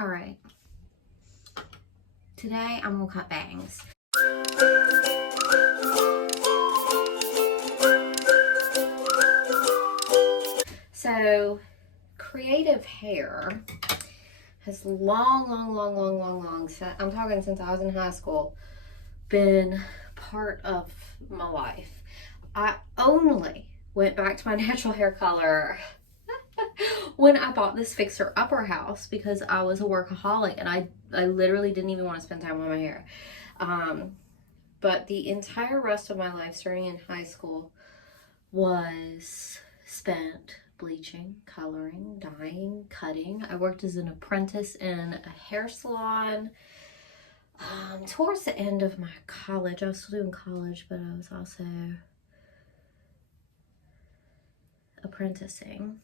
All right. Today I'm gonna cut bangs. So, creative hair has long, so I'm talking since I was in high school, been part of my life. I only went back to my natural hair color when I bought this Fixer Upper house because I was a workaholic and I literally didn't even want to spend time on my hair. But the entire rest of my life, starting in high school, was spent bleaching, coloring, dyeing, cutting. I worked as an apprentice in a hair salon. Towards the end of my college, I was still doing college, but I was also apprenticing.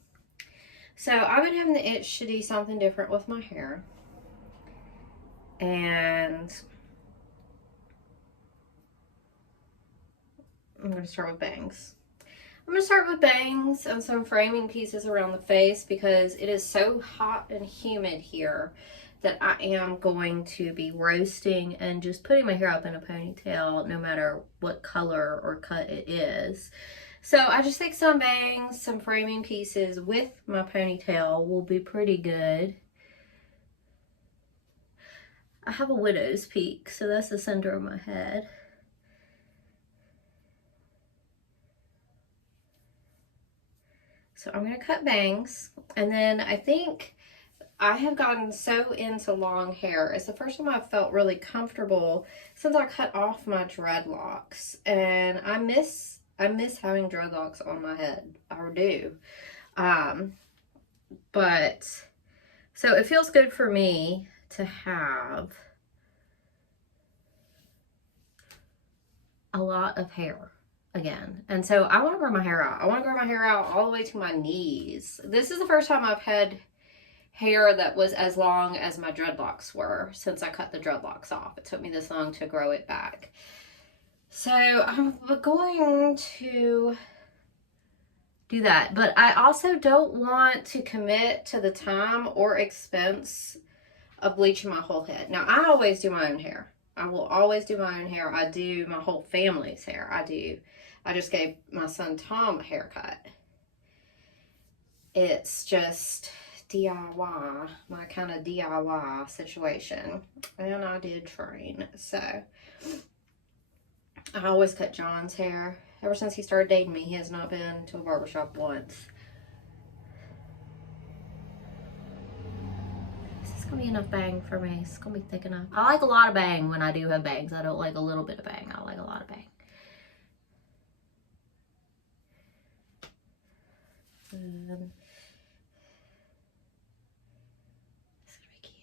So I've been having the itch to do something different with my hair. And I'm going to start with bangs. I'm going to start with bangs and some framing pieces around the face because it is so hot and humid here that I am going to be roasting and just putting my hair up in a ponytail no matter what color or cut it is. So I just think some bangs, some framing pieces with my ponytail will be pretty good. I have a widow's peak, so that's the center of my head. So I'm going to cut bangs, and then I think I have gotten so into long hair. It's the first time I've felt really comfortable since I cut off my dreadlocks, and I miss having dreadlocks on my head. I do. But so it feels good for me to have a lot of hair again. And so I want to grow my hair out. I want to grow my hair out all the way to my knees. This is the first time I've had hair that was as long as my dreadlocks were since I cut the dreadlocks off. It took me this long to grow it back. So I'm going to do that. But I also don't want to commit to the time or expense of bleaching my whole head. Now, I always do my own hair. I will always do my own hair. I do my whole family's hair. I just gave my son Tom a haircut. It's just DIY, my kind of DIY situation. And I did train, so I always cut John's hair. Ever since he started dating me, he has not been to a barbershop once. Is this gonna be enough bang for me? It's gonna be thick enough. I like a lot of bang when I do have bangs. I don't like a little bit of bang. I like a lot of bang. It's gonna be cute.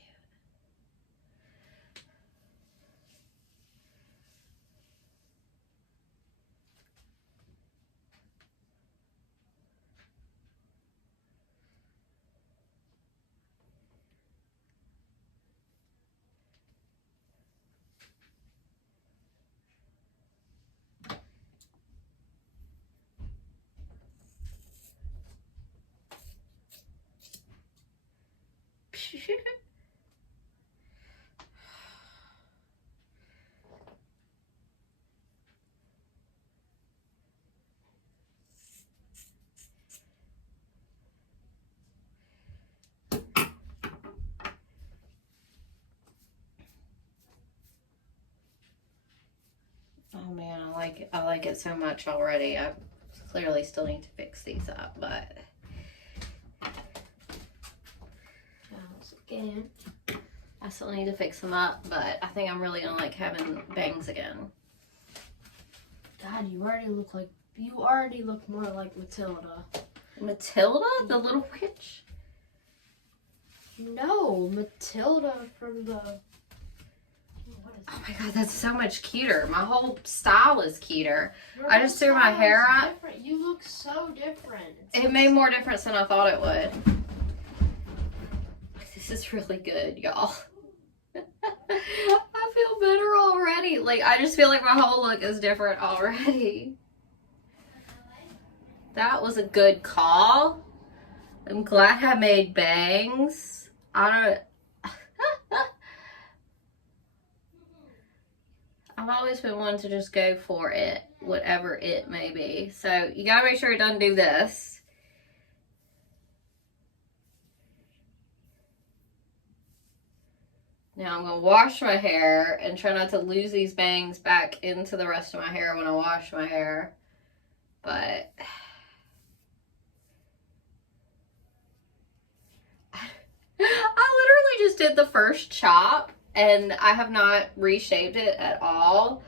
Oh man, I like it so much already. I clearly still need to fix these up, but again, I still need to fix them up, but I think I'm really gonna like having bangs again. God, you already look more like Matilda. Matilda? The little witch? No, Matilda from the... Oh my god, that's so much cuter. My whole style is cuter. I just threw my hair up. You look so different. It made more difference than I thought it would. This is really good, y'all. I feel better already. Like, I just feel like my whole look is different already. That was a good call. I'm glad I made bangs. I've always been one to just go for it, whatever it may be. So you gotta make sure it doesn't do this. Now I'm gonna wash my hair and try not to lose these bangs back into the rest of my hair when I wash my hair. But I literally just did the first chop and I have not reshaped it at all.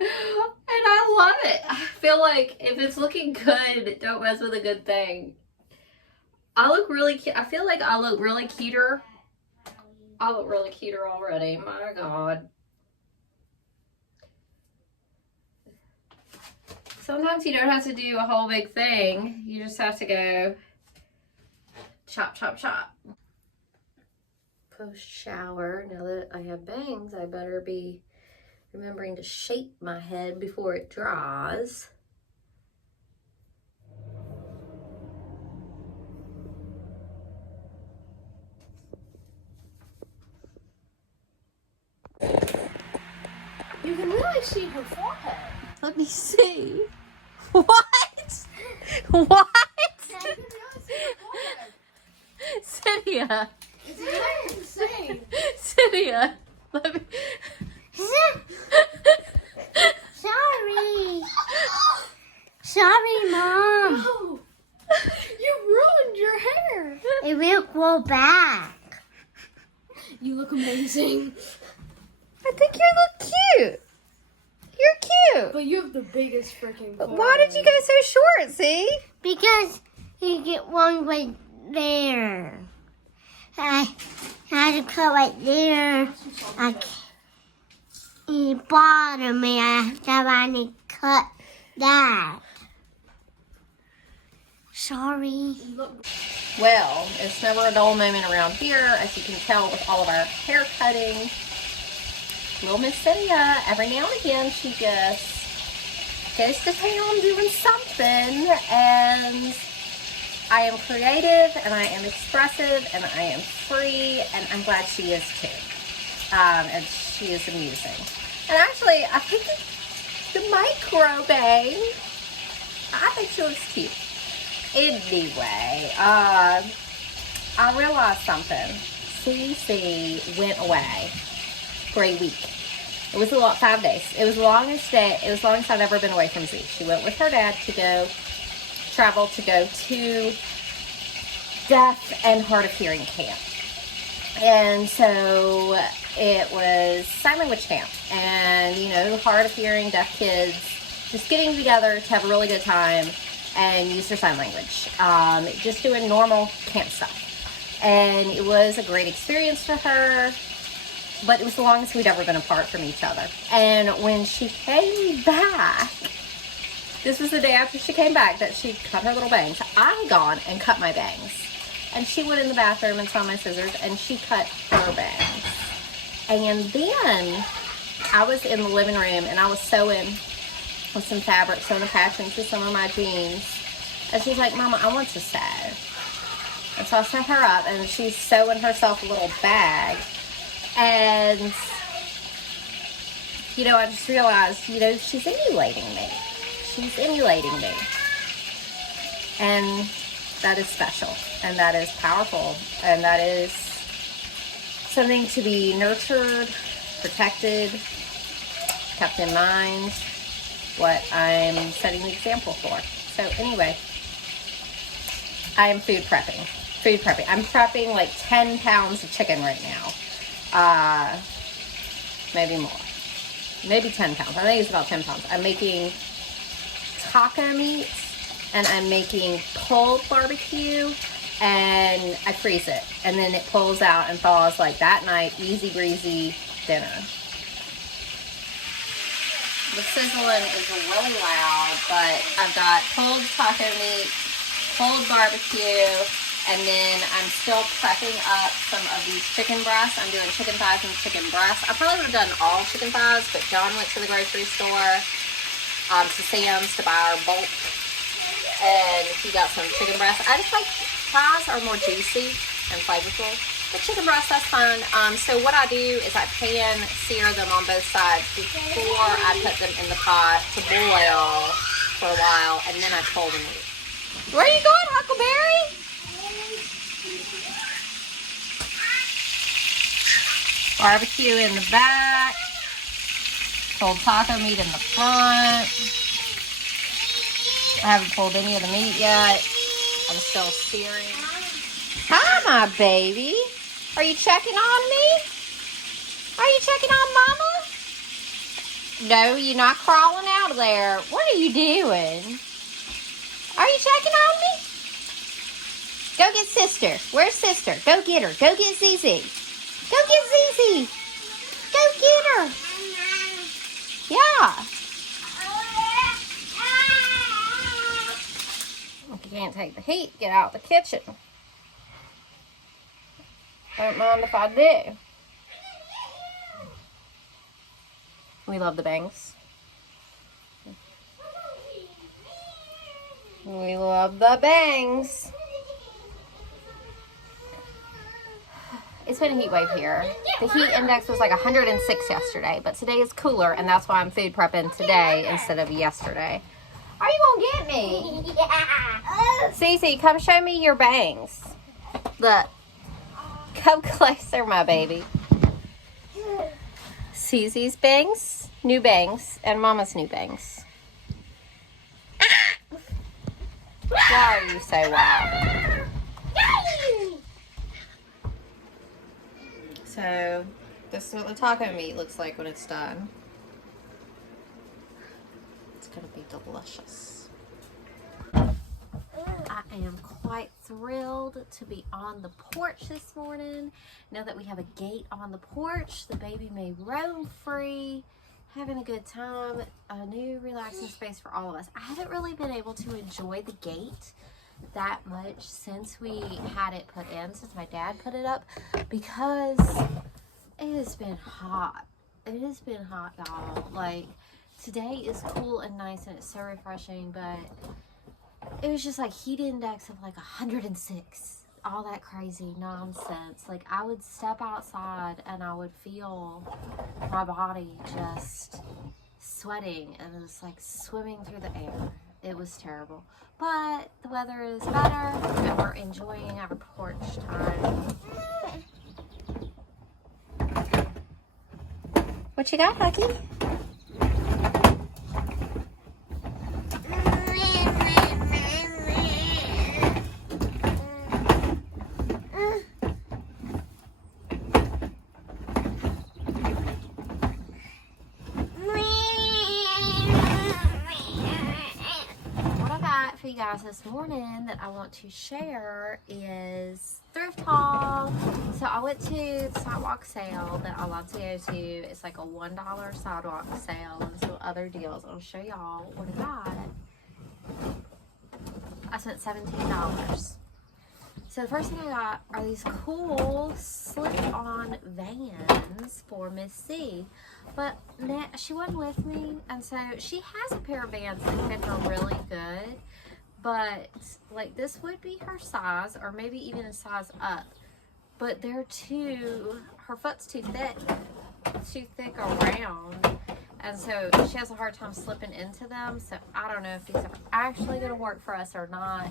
And I love it. I feel like if it's looking good, don't mess with a good thing. I look really cute. I feel like I look really cuter. I look really cuter already. My God. Sometimes you don't have to do a whole big thing. You just have to go chop, chop, chop. Post shower, now that I have bangs, I better be remembering to shape my head before it dries. You can really see her forehead. Let me see. What? What? You can really see her forehead. Cynthia. It's exactly the same. Cynthia. Let me. Sorry. Sorry, Mom. Oh, you ruined your hair. It will grow back. You look amazing. I think you look cute. You're cute. But you have the biggest freaking forehead. Why did you go so short, see? Because you get one right there. I had to cut right there. In the bottom, and I need to cut that. Sorry. Well, it's never a dull moment around here, as you can tell with all of our hair cutting. Little Miss Cynthia, every now and again, she just goes to town doing something, and I am creative, and I am expressive, and I am free, and I'm glad she is too. And she is amusing. And actually, I think the micro bang, I think she looks cute. Anyway, I realized something. CC went away for a week. It was 5 days. It was the longest day. It was the longest I've ever been away from Z. She went with her dad to go travel to go to deaf and hard of hearing camp. And so it was sign language camp. And, you know, hard of hearing, deaf kids just getting together to have a really good time and use their sign language. Just doing normal camp stuff. And it was a great experience for her. But it was the longest we'd ever been apart from each other. And when she came back, this was the day after she came back that she cut her little bangs. I gone and cut my bangs. And she went in the bathroom and saw my scissors and she cut her bangs. And then I was in the living room and I was sewing with some fabric, sewing a patch into some of my jeans. And she's like, Mama, I want to sew. And so I set her up and she's sewing herself a little bag. And, you know, I just realized, you know, she's emulating me. She's emulating me. And that is special. And that is powerful. And that is something to be nurtured, protected, kept in mind, what I'm setting the example for. So anyway, I am food prepping. I'm prepping like 10 pounds of chicken right now. Maybe more. Maybe 10 pounds. I think it's about 10 pounds. I'm making taco meat and I'm making pulled barbecue and I freeze it. And then it pulls out and thaws like that night. Easy breezy dinner. The sizzling is really loud, but I've got pulled taco meat, pulled barbecue, and then I'm still prepping up some of these chicken breasts. I'm doing chicken thighs and chicken breasts. I probably would have done all chicken thighs, but John went to the grocery store, to Sam's to buy our bulk, and he got some chicken breasts. I just like thighs are more juicy and flavorful. The chicken breast, that's fine. So what I do is I pan sear them on both sides before I put them in the pot to boil for a while, and then I pull the meat. Where are you going, Huckleberry? Barbecue in the back. Pulled taco meat in the front. I haven't pulled any of the meat yet. I'm still searing. Hi, my baby. Are you checking on me? Are you checking on Mama? No, you're not crawling out of there. What are you doing? Are you checking on me? Go get sister. Where's sister? Go get her. Go get Zizi. Go get Zizi. Go get her. Yeah. If you can't take the heat, get out of the kitchen. Don't mind if I do. We love the bangs. We love the bangs. It's been a heat wave here. The heat index was like 106 yesterday, but today is cooler, and that's why I'm food prepping today instead of yesterday. Are you gonna get me? Cece, come show me your bangs. Look. Come closer, my baby. Cece's bangs, new bangs, and Mama's new bangs. Why are you so wild? So, this is what the taco meat looks like when it's done. It's gonna be delicious. I am quite thrilled to be on the porch this morning. Now that we have a gate on the porch, the baby may roam free, having a good time, a new relaxing space for all of us. I haven't really been able to enjoy the gate that much since we had it put in, since my dad put it up, because it has been hot. It has been hot, y'all. Like, today is cool and nice and it's so refreshing, but it was just like heat index of like 106. All that crazy nonsense. Like, I would step outside and I would feel my body just sweating and it was like swimming through the air. It was terrible. But the weather is better and we're enjoying our porch time. What you got, Hucky? For you guys this morning that I want to share is thrift haul. So I went to the sidewalk sale that I love to go to. It's like a $1 sidewalk sale and some other deals. I'll show y'all what I got. I spent $17. So the first thing I got are these cool slip-on Vans for Miss C. But she wasn't with me, and so she has a pair of Vans that fit her really good. But like, this would be her size, or maybe even a size up. But they're her foot's too thick around. And so she has a hard time slipping into them. So I don't know if these are actually going to work for us or not.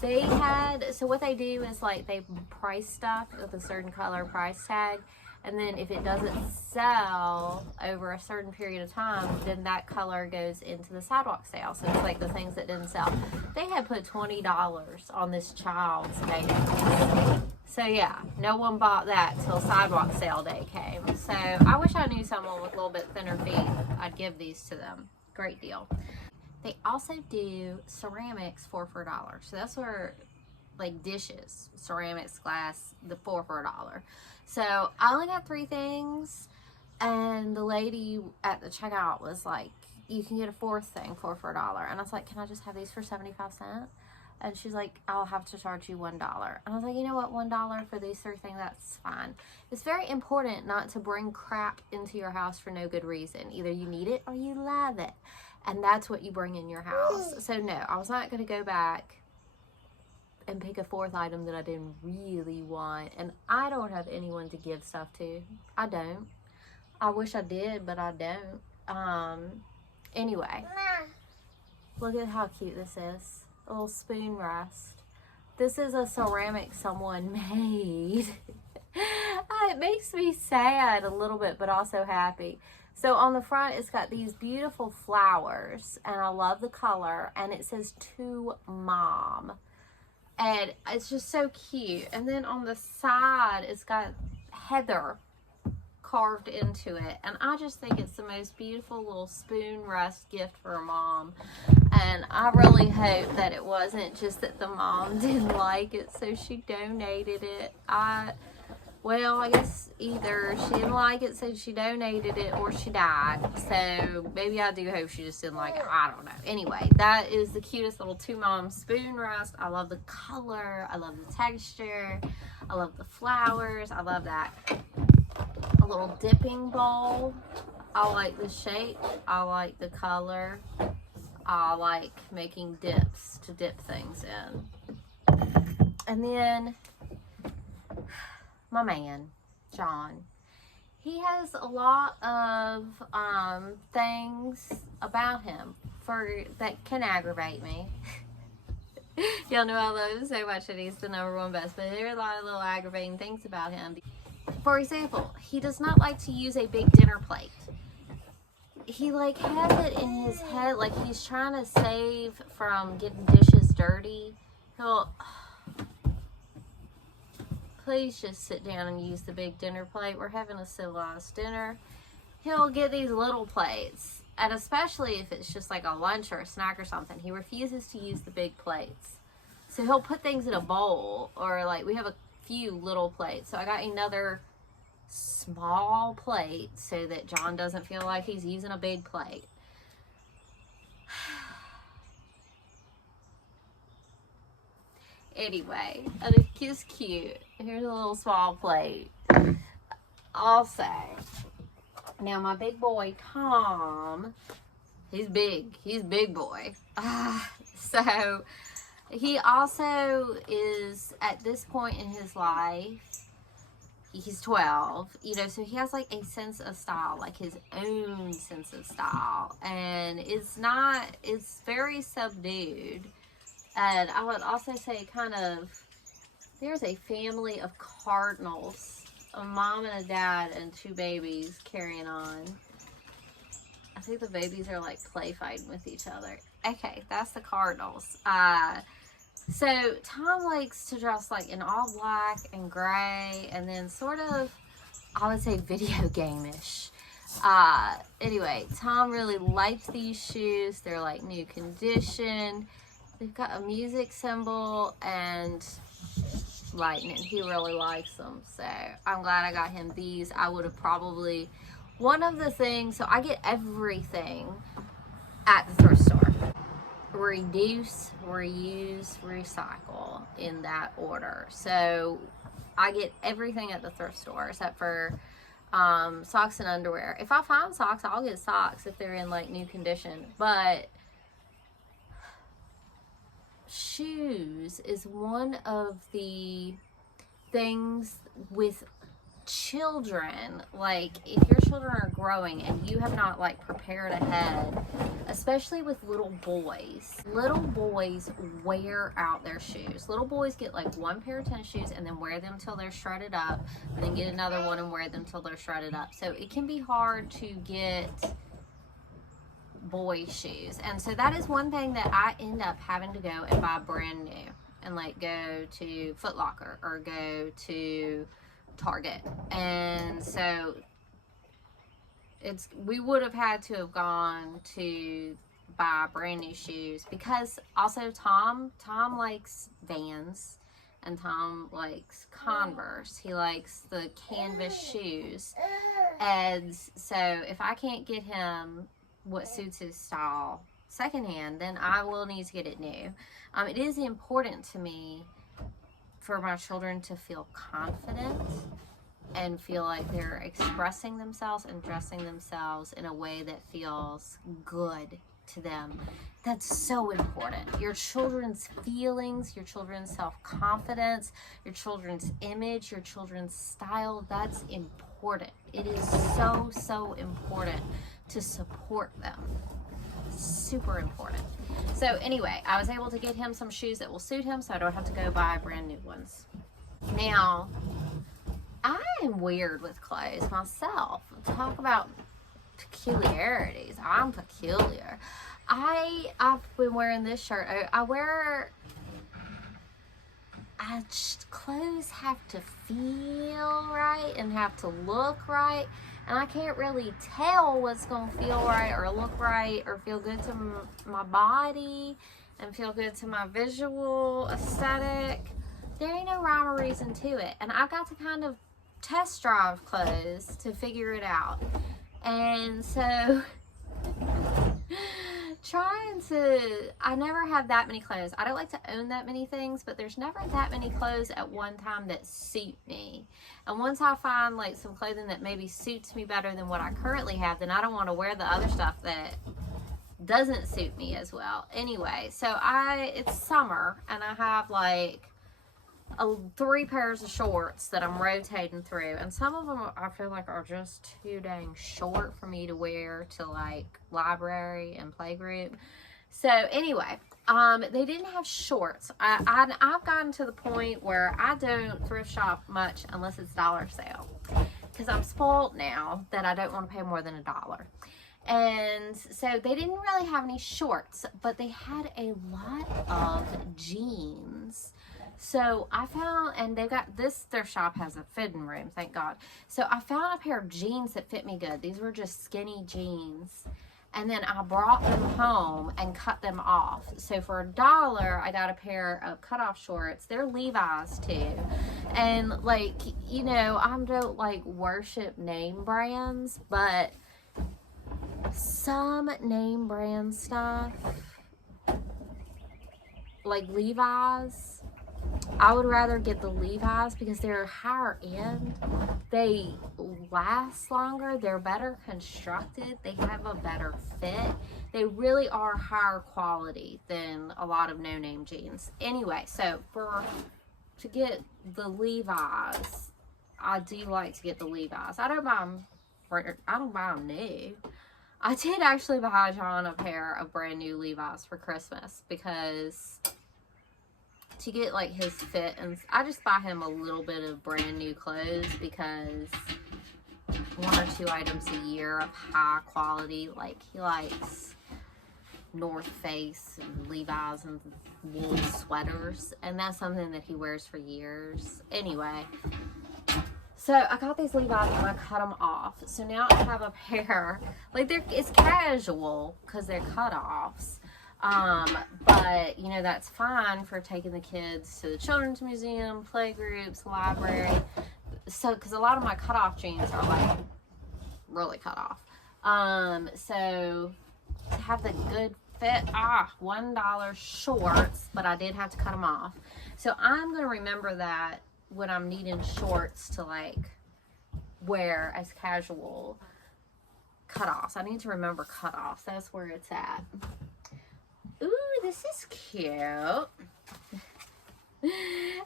So what they do is like they price stuff with a certain color price tag. And then if it doesn't sell over a certain period of time, then that color goes into the sidewalk sale. So it's like the things that didn't sell. They had put $20 on this child's Vans. So yeah, no one bought that till sidewalk sale day came. So I wish I knew someone with a little bit thinner feet. I'd give these to them. Great deal. They also do ceramics for $4. So that's where, like, dishes, ceramics, glass, the $4 for $1. So I only got 3 things, and the lady at the checkout was like, you can get a 4th thing for $1. And I was like, can I just have these for 75 cents? And she's like, I'll have to charge you $1. And I was like, you know what, $1 for these 3 things, that's fine. It's very important not to bring crap into your house for no good reason. Either you need it or you love it. And that's what you bring in your house. So no, I was not going to go back and pick a fourth item that I didn't really want. And I don't have anyone to give stuff to. I don't. I wish I did, but I don't. Anyway, look at how cute this is. A little spoon rest. This is a ceramic someone made. It makes me sad a little bit, but also happy. So on the front, it's got these beautiful flowers, and I love the color, and it says to mom. And it's just so cute. And then on the side, it's got Heather carved into it. And I just think it's the most beautiful little spoon rest gift for a mom. And I really hope that it wasn't just that the mom didn't like it, so she donated it. Well, I guess either she didn't like it, so she donated it, or she died. So maybe I do hope she just didn't like it. I don't know. Anyway, that is the cutest little To Mom spoon rest. I love the color. I love the texture. I love the flowers. I love that. A little dipping bowl. I like the shape. I like the color. I like making dips to dip things in. And then my man, John, he has a lot of things about him that can aggravate me. Y'all know I love him so much that he's the #1 best, but there are a lot of little aggravating things about him. For example, he does not like to use a big dinner plate. He like has it in his head like he's trying to save from getting dishes dirty. Please just sit down and use the big dinner plate. We're having a civilized dinner. He'll get these little plates, and especially if it's just like a lunch or a snack or something, he refuses to use the big plates. So he'll put things in a bowl, or like we have a few little plates. So I got another small plate so that John doesn't feel like he's using a big plate. Anyway, I think he's cute. Here's a little small plate. Also, now my big boy Tom, he's big. He's big boy. So he also is at this point in his life. He's 12, you know, so he has like a sense of style, like his own sense of style, and it's very subdued. And I would also say there's a family of cardinals, a mom and a dad and 2 babies carrying on. I think the babies are like play fighting with each other. Okay, that's the cardinals. So Tom likes to dress like in all black and gray, and then sort of, I would say, video game-ish. Anyway, Tom really likes these shoes. They're like new condition. They've got a music symbol and lightning. He really likes them, so I'm glad I got him these. I would have probably, one of the things, so I get everything at the thrift store. Reduce, reuse, recycle in that order. So I get everything at the thrift store except for socks and underwear. If I find socks, I'll get socks if they're in like new condition. But shoes is one of the things with children, like if your children are growing and you have not like prepared ahead, especially with little boys wear out their shoes. Little boys get like 1 pair of tennis shoes and then wear them till they're shredded up, and then get another one and wear them till they're shredded up. So it can be hard to get boy shoes, and so that is one thing that I end up having to go and buy brand new, and like go to Foot Locker or go to Target. And so we would have had to have gone to buy brand new shoes, because also Tom likes Vans and Tom likes Converse. He likes the canvas shoes, and so if I can't get him what suits his style secondhand, then I will need to get it new. It is important to me for my children to feel confident and feel like they're expressing themselves and dressing themselves in a way that feels good to them. That's so important. Your children's feelings, your children's self-confidence, your children's image, your children's style, that's important. It is so, so important to support them. Super important. So anyway, I was able to get him some shoes that will suit him so I don't have to go buy brand new ones. Now, I am weird with clothes myself. Talk about peculiarities. I'm peculiar. I've been wearing this shirt. Clothes have to feel right and have to look right, and I can't really tell what's gonna feel right or look right or feel good to my body and feel good to my visual aesthetic. There ain't no rhyme or reason to it, and I got to kind of test drive clothes to figure it out. And so I never have that many clothes. I don't like to own that many things, but there's never that many clothes at one time that suit me. And once I find like some clothing that maybe suits me better than what I currently have, then I don't want to wear the other stuff that doesn't suit me as well. Anyway, so it's summer and I have like 3 pairs of shorts that I'm rotating through, and some of them I feel like are just too dang short for me to wear to like library and playgroup. So anyway, they didn't have shorts. I've gotten to the point where I don't thrift shop much unless it's dollar sale, because I'm spoiled now that I don't want to pay more than $1. And so they didn't really have any shorts, but they had a lot of jeans. So I found, and they've got this, their shop has a fitting room, thank God. So I found a pair of jeans that fit me good. These were just skinny jeans. And then I brought them home and cut them off. So for $1, I got a pair of cutoff shorts. They're Levi's too. And like, you know, I don't like worship name brands, but some name brand stuff, like Levi's, I would rather get the Levi's because they're higher end. They last longer. They're better constructed. They have a better fit. They really are higher quality than a lot of no-name jeans. Anyway, so to get the Levi's, I do like to get the Levi's. I don't buy them new. I did actually buy John a pair of brand new Levi's for Christmas because to get like his fit, and I just buy him a little bit of brand new clothes because 1 or 2 items a year of high quality. Like he likes North Face and Levi's and wool sweaters, and that's something that he wears for years. Anyway, so I got these Levi's and I cut them off. So now I have a pair, like it's casual because they're cutoffs. But you know, that's fine for taking the kids to the children's museum, playgroups, library. So, because a lot of my cutoff jeans are like really cut off. So to have the good fit, $1 shorts, but I did have to cut them off. So I'm going to remember that when I'm needing shorts to like wear as casual cutoffs. I need to remember cutoffs. That's where it's at. Ooh, this is cute. And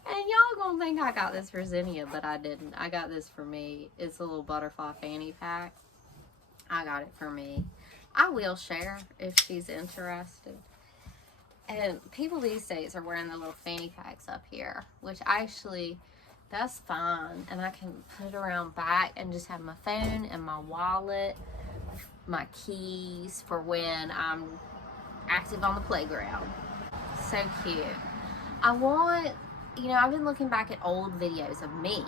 y'all gonna think I got this for Zinnia, but I didn't. I got this for me. It's a little butterfly fanny pack. I got it for me. I will share if she's interested. And people these days are wearing the little fanny packs up here, which actually, that's fine. And I can put it around back and just have my phone and my wallet, my keys for when I'm active on the playground. So cute. I want, you know, I've been looking back at old videos of me,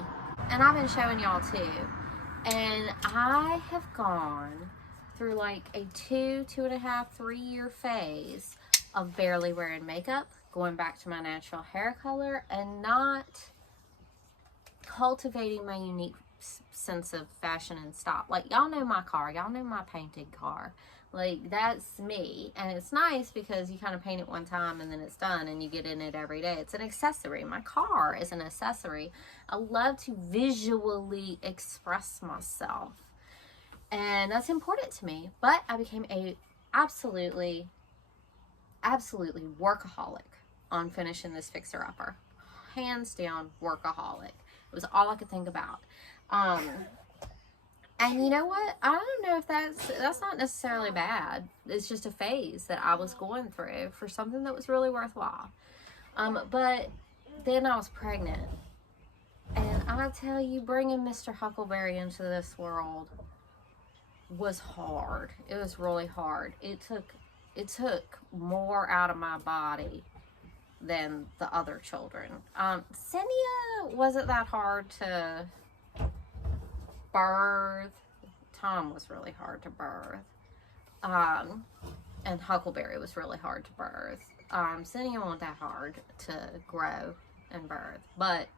and I've been showing y'all too, and I have gone through like a 2.5, 3 year phase of barely wearing makeup, going back to my natural hair color, and not cultivating my unique sense of fashion and style. Like, y'all know my car, y'all know my painted car. Like, that's me. And it's nice because you kind of paint it one time and then it's done and you get in it every day. It's an accessory. My car is an accessory. I love to visually express myself, and that's important to me. But I became a absolutely workaholic on finishing this fixer-upper. Hands down, workaholic. It was all I could think about. And you know what? I don't know if that's not necessarily bad. It's just a phase that I was going through for something that was really worthwhile. But then I was pregnant. And I tell you, bringing Mr. Huckleberry into this world was hard. It was really hard. It took more out of my body than the other children. Cynthia wasn't that hard to birth. Tom was really hard to birth. And Huckleberry was really hard to birth. Cynthia wasn't that hard to grow and birth. But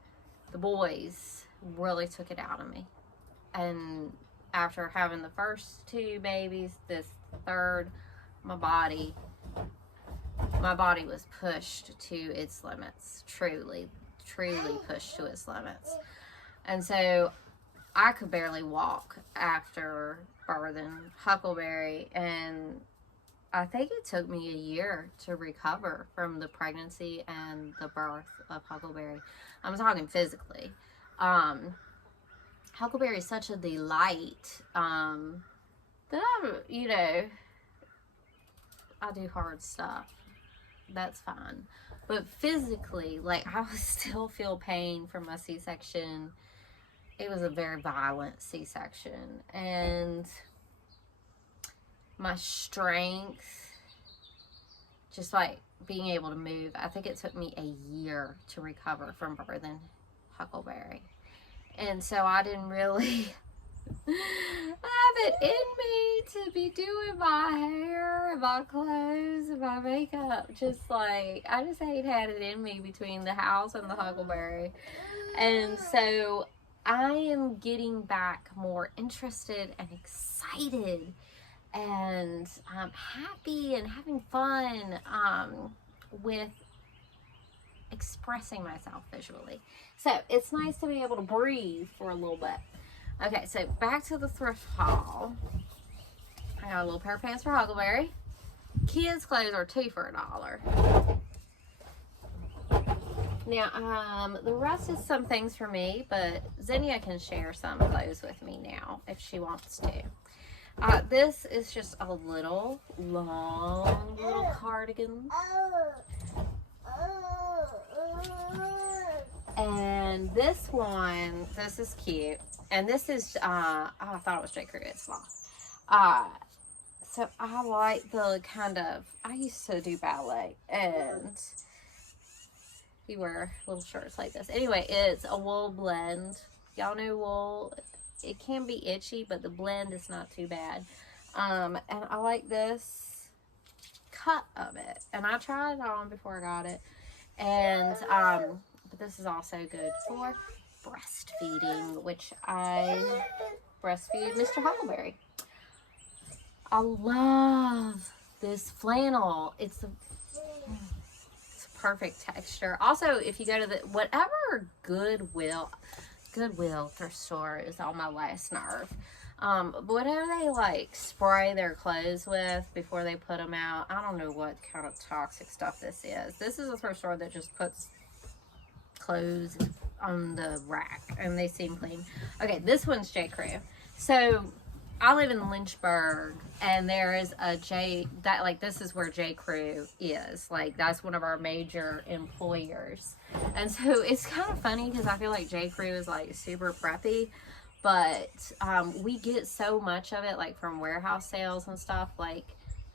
the boys really took it out of me. And after having the first 2 babies, this third, my body was pushed to its limits. Truly pushed to its limits. And so I could barely walk after birthing Huckleberry, and I think it took me a year to recover from the pregnancy and the birth of Huckleberry. I'm talking physically. Huckleberry is such a delight that I do hard stuff. That's fine. But physically, like, I still feel pain from my C-section. It was a very violent C-section. And my strength, just like being able to move, I think it took me a year to recover from birthing Huckleberry. And so I didn't really have it in me to be doing my hair and my clothes and my makeup. I just ain't had it in me between the house and the Huckleberry. And so I am getting back more interested and excited and happy and having fun with expressing myself visually. So it's nice to be able to breathe for a little bit. Okay, so back to the thrift haul. I got a little pair of pants for Huckleberry. Kids' clothes are 2 for $1. Now, the rest is some things for me, but Xenia can share some clothes with me now if she wants to. This is just a little long little cardigan. And this one, this is cute. And this is, I thought it was J. Crew, it's small. So I like the kind of, I used to do ballet, and you wear little shirts like this. Anyway, it's a wool blend. Y'all know wool, it can be itchy, but the blend is not too bad. And I like this cut of it. And I tried it on before I got it. And, but this is also good for breastfeeding, which I breastfeed Mr. Huckleberry. I love this flannel. It's a perfect texture. Also, if you go to the whatever Goodwill thrift store is on my last nerve. But whatever they like spray their clothes with before they put them out, I don't know what kind of toxic stuff this is. This is a thrift store that just puts clothes on the rack and they seem clean. Okay, this one's J. Crew. So I live in Lynchburg, and there is a this is where J. Crew is. Like, that's one of our major employers. And so it's kind of funny because I feel like J. Crew is like super preppy, but we get so much of it like from warehouse sales and stuff like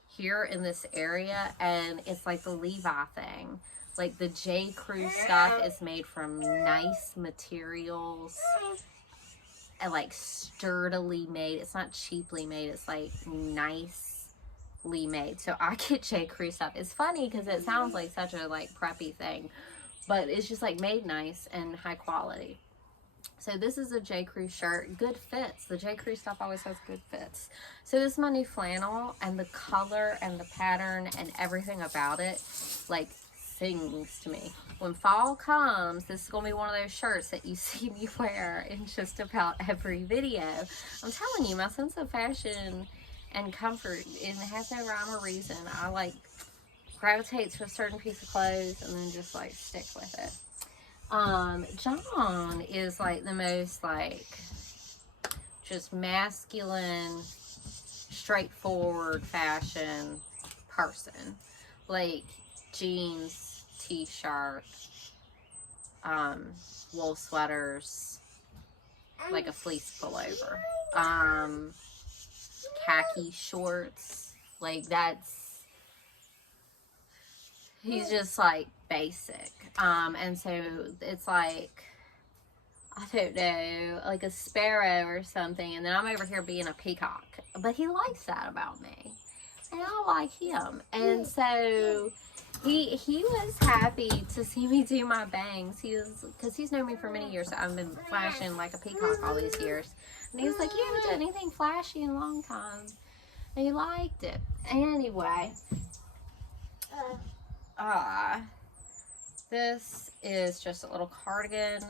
here in this area, and it's like the Levi thing. Like, the J. Crew stuff is made from nice materials and like sturdily made. It's not cheaply made, it's like nicely made. So I get J. Crew stuff. It's funny because it sounds like such a like preppy thing, but it's just like made nice and high quality. So this is a J. Crew shirt. Good fits. The J. Crew stuff always has good fits. So this is my new flannel, and the color and the pattern and everything about it like sings to me. When fall comes, this is going to be one of those shirts that you see me wear in just about every video. I'm telling you, my sense of fashion and comfort, and it has no rhyme or reason. I like gravitate to a certain piece of clothes and then just like stick with it. John is like the most like just masculine, straightforward fashion person. Like jeans, t-shirt, wool sweaters, like a fleece pullover, khaki shorts, like he's just like basic. And so it's like, I don't know, like a sparrow or something, and then I'm over here being a peacock. But he likes that about me, and I like him. And so he was happy to see me do my bangs. Because he's known me for many years. So I've been flashing like a peacock all these years. And he was like, you haven't done anything flashy in a long time. And he liked it. Anyway. This is just a little cardigan.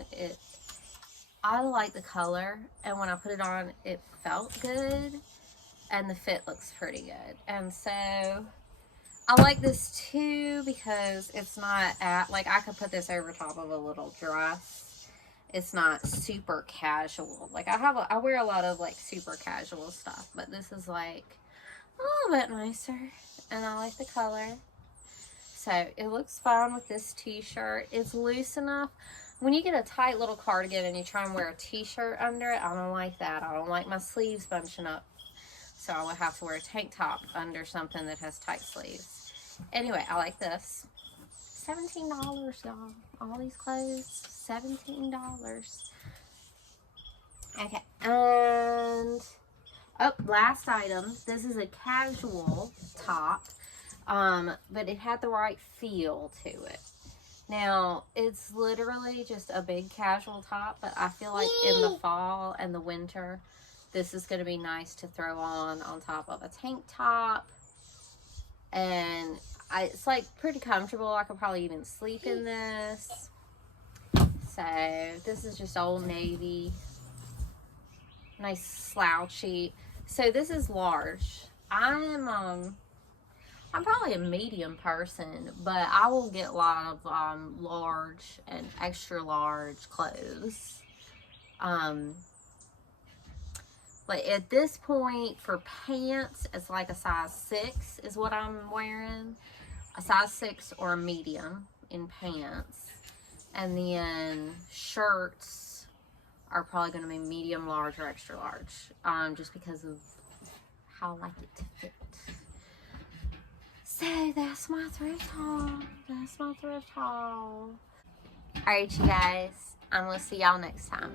I like the color, and when I put it on, it felt good, and the fit looks pretty good. And so I like this too because it's not like I could put this over top of a little dress. It's not super casual. Like I wear a lot of like super casual stuff, but this is like a little bit nicer, and I like the color. So it looks fine with this t-shirt. It's loose enough. When you get a tight little cardigan and you try and wear a t-shirt under it, I don't like that. I don't like my sleeves bunching up. So I would have to wear a tank top under something that has tight sleeves. Anyway, I like this. $17, y'all. All these clothes, $17. Okay, and last item. This is a casual top. But it had the right feel to it. Now, it's literally just a big casual top, but I feel like in the fall and the winter, this is going to be nice to throw on top of a tank top. And it's like pretty comfortable. I could probably even sleep in this. So, this is just Old Navy. Nice slouchy. So, this is large. I'm probably a medium person, but I will get a lot of large and extra large clothes. But at this point, for pants, it's like a size 6 is what I'm wearing. A size 6 or a medium in pants. And then shirts are probably going to be medium, large, or extra large. Just because of how I like it to fit. So that's my thrift haul. Alright, you guys. I'm going to see y'all next time.